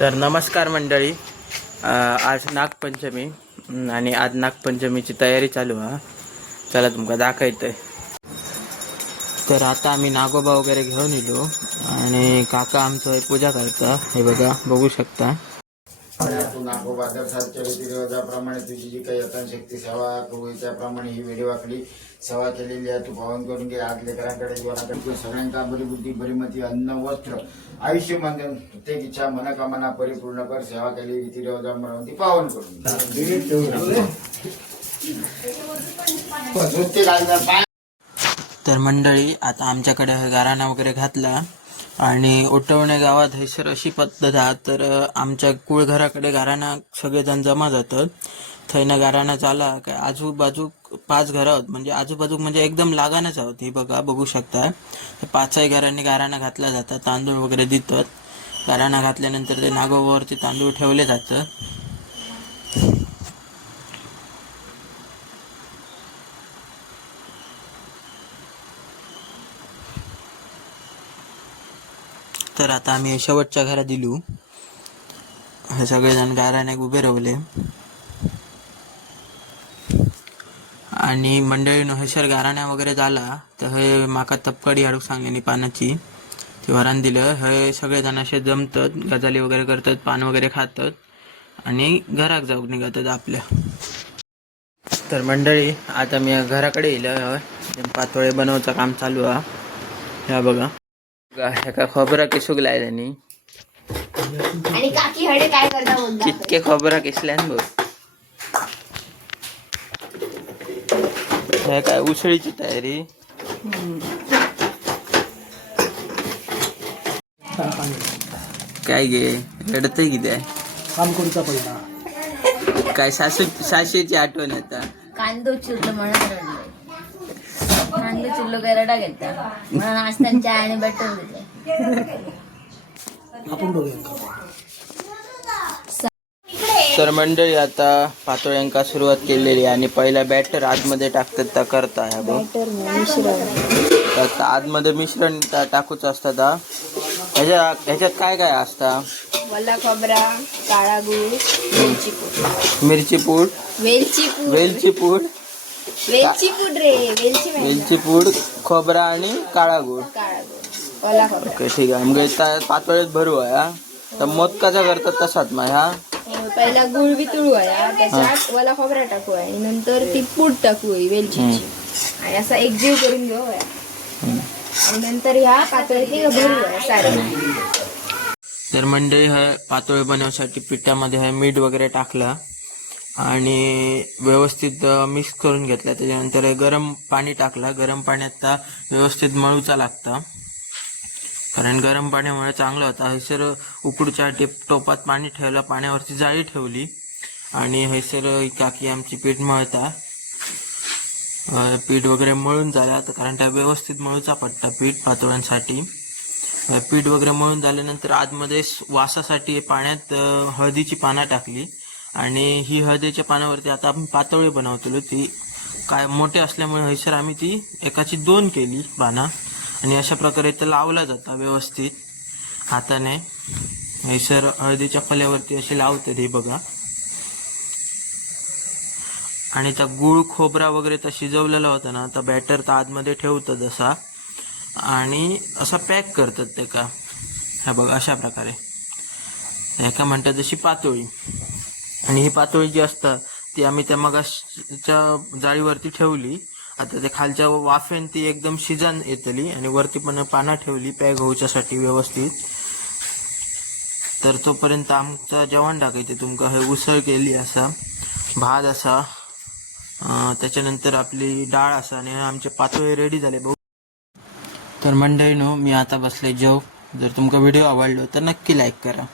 तर नमस्कार मंडळी. आज नागपंचमी आणि आज नागपंचमीची तयारी चालू हा. चला तुमका दाखवतोय. तर आता आम्ही नागोबा वगैरे घेऊन येलो आणि काका आमचं पूजा करता. हे बघू शकता. तू नागोबा दरसालच्या रीतिरिवाजाप्रमाणे तुझी जी काही यथाशक्ती सेवा करू त्याप्रमाणे ही वेळी वाकडी सेवा केलेली आहे. तू पावन करून घे. आज लेकरांकडे जीवनाकडे सगळ्यांका बरी बुद्धी बरीमती अन्न वस्त्र आयुष्य मान प्रत्येक इच्छा मनकामना परिपूर्ण कर. सेवा केली रीतिरिवाजाप्रमाणे ती पावन करून तर मंडळी आता आमच्याकडे गाराणा वगैरे घातला आणि उठवणे गावात हैसर अशी पद्धत आहे. तर आमच्या कुळघराकडे गाराणा सगळेजण जमा जातात. थैना गाराणा झाला काय आजूबाजू 5 घरं आहोत, म्हणजे आजूबाजू म्हणजे एकदम लागानच आहोत. हे बघू शकता. 5ही घरांनी गाराणा घातला जातात. तांदूळ वगैरे देतात. गाराणा घातल्यानंतर ते नागोबावरती तांदूळ ठेवले जातं. तर आता आम्ही शेवटच्या घरात दिलू. हे सगळेजण गाराण्याक उभे रावले आणि मंडळीनं हैसर गाराण्या वगैरे झाला तर हे माका तपकडी हाडूक सांगलेली पानाची. ते वरान दिलं. हे सगळेजण असे जमतात, गजाली वगैरे करतात, पान वगैरे खातात आणि घराक जाऊक निघतात आपल्या. तर मंडळी आता मी घराकडे येईल. पातोळे बनवायचं काम चालू आहे. ह्या बघा ह्याका खोबरा किसूकलाय त्यांनी आणि काकी हडे काय करता बोलता कितके खोबरा किसल्यान बघ. हे काय उसळीची तयारी. काय गे रडतय किती काम करूचा पहिला काय सासूची आठवण येता. कांदो चिरलो म्हणत रडलोय. कांदो चिरलो काय रडा घेता म्हणून नाश्त्यात चहा आणि बटर दिले. आपण बघूया. तर मंडळी आता पातोळ्यांका सुरुवात केलेली आणि पहिला बॅटर आतमध्ये टाकतात त्या करता. ह्या बघ आतमध्ये मिश्रण टाकूच असतात. ह्याच्यात काय काय असता. वल्ला खोबरा, काळा गूळ, वेलची पूड, मिरची पूड, वेलची पूड, वेलची पूड, वेलची पूड रे वेलची पूड, खोबरा आणि काळा गूळ. काळा गूळ, वल्ला खोबरा. ओके ठीक आहे. मग पातोळ्यात भरू आहे. तर मोदकाचा करतात तसाच मग ह्या पहिला गुळ बी तुळू आहे, त्याच्यात वला खोबरा टाकू आहे आणि नंतर ती पूड टाकू आहे वेलचीची आणि असा एकजीव करून घेऊ आहे आणि नंतर ह्या पातोळीत भरू आहे सारे. तर मंडळी हा पातोळी बनवण्यासाठी पिठामध्ये हा मीठ वगैरे टाकला आणि व्यवस्थित मिक्स करून घेतला. त्याच्यानंतर गरम पाणी टाकला. गरम पाण्यात व्यवस्थित मळूचा लागतं, कारण गरम पाण्यामुळे चांगलं होतं. हैसर उकडूच्या टोपात पाणी ठेवलं, पाण्यावरती जाळी ठेवली आणि हैसर काकी आमची पीठ मळता. पीठ वगैरे मळून झाला तर कारण त्या व्यवस्थित मळूचा पडता पीठ पातोळ्यांसाठी. पीठ वगैरे मळून झाल्यानंतर आतमध्ये वासासाठी पाण्यात हळदीची पानं टाकली आणि ही हळदीच्या पानावरती आता आपण पातोळी बनवतो. ती काय मोठे असल्यामुळे हैसर आम्ही ती एकाची 2 केली पानं आणि अशा प्रकारे ते लावला जाता व्यवस्थित हाताने. हैसर हळदीच्या फल्यावरती असे लावतात. हे बघा. आणि त्या गूळ खोबरा वगैरे तर शिजवलेला होता ना, तर बॅटर तर आतमध्ये ठेवतात जसा आणि असा पॅक करतात ते का. हा बघा अशा प्रकारे एका म्हणतात जशी पातोळी. आणि ही पातोळी जी असतात ती आम्ही त्या मगाच्या जाळीवरती ठेवली. आता ते खालच्या वाफेन ती एकदम शिजन येतली आणि वरती पण पानं ठेवली पॅक होऊच्यासाठी व्यवस्थित. तर तोपर्यंत आमचं जेवण टाकायचे. तुमका हे उसळ केली असा, भात असा, त्याच्यानंतर आपली डाळ असा आणि आमचे पातोळे रेडी झाले. तर मंडळीनो मी आता बसले जेव. जर तुमका व्हिडिओ आवडलो तर नक्की लाईक करा.